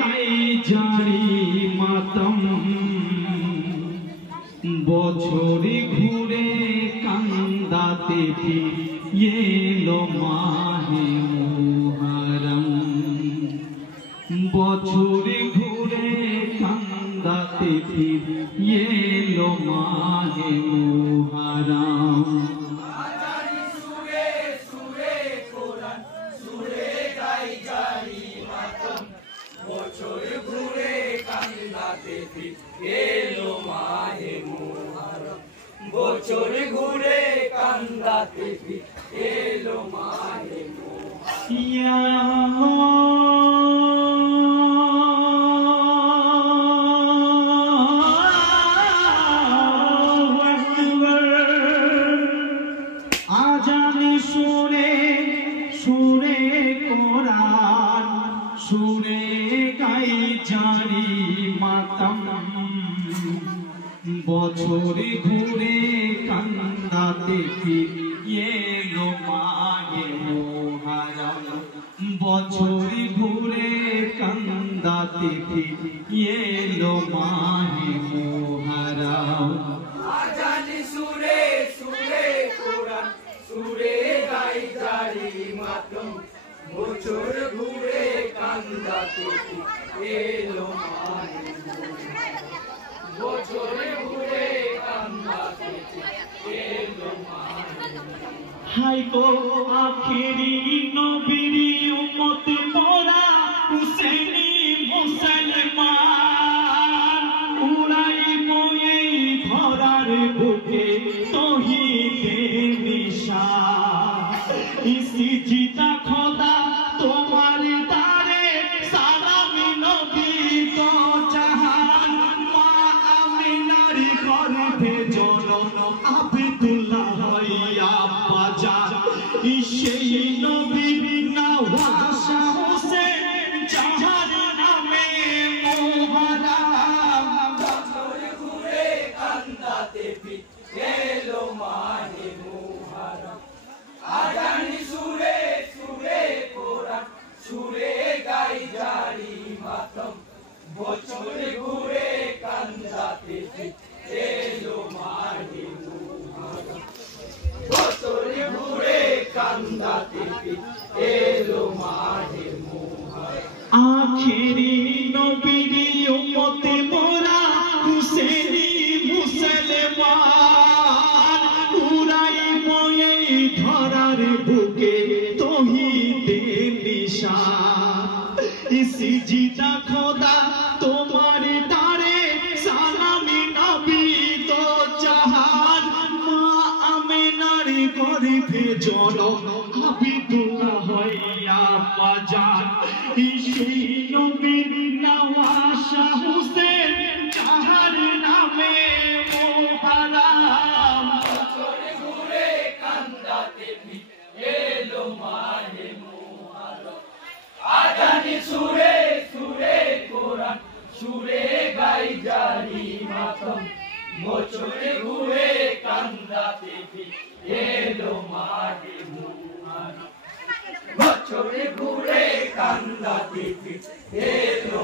গাই জারি মাতম বছরে ঘুরে কান্দাতে এলো মাহে মুহরম বছরে ঘুরে কান্দাতে এলো মাহে মুহরম বছরে ঘুরে কান্দাতে এলো মাহে মুহরম বছরে ঘুরে কান্দাতে এলো মাহে আজানি সুরে সুরে কোরআন সুরে গাই জারি মাতম বছরে ঘুরে কান্দাতে এলো মাহে মুহরম বছরে ঘুরে কান্দাতে এলো মাহে মুহরম আজানি সুরে সুরে কোরআন সুরে গাই জারি মাতম বছর ঘুরে কান্দাতে এলো মাহে বছরে ঘুরে কান্দাতে এলো মাহে হাই গো আখেরি নবীর উম্মত মোরা হুসেনি মুসলমান উড়াইব এই ধরার বুকে তৌহিদের নিশান ইসি জিতা খোদা তোমার দারে সালাম নবী তো জাহান মা আমিনার গর্ভে জনন আব্দুল্লাহ হইয়া বাজার সেই নবীর নওয়াসা হোসেন যাহার নামে মুহরম বছরে ঘুরে কান্দাতে এলো মাহে মুহরম আজানি সুরে সুরে কোরআন সুরে গাই জারি মাতম বছরে ঘুরে কান্দাতে এলো মাহে মুহরম বছরে ঘুরে কান্দাতে এলো মাহে মুহরম আখেরি নবীর উম্মত মোরা হুসেনি মুসলমান উড়াইব এই ধরার বুকে তৌহিদের নিশান ইসি জিতা খোদা তোমার দারে সালামি নবী তো জাহান মা আমিনার গর্ভে জনম আব্দুল্লাহ হইয়া বাজার সেই নবীর নওয়াসা হোসেন যাহার নামে মুহরম বছরে ঘুরে কান্দাতে এলো মাহে মুহরম আজানি সুরে সুরে কোরআন সুরে গাই জারি মাতম বছরে ঘুরে কান্দাতে এলো মাহে মুহরম বছরে ঘুরে কান্দাতে এলো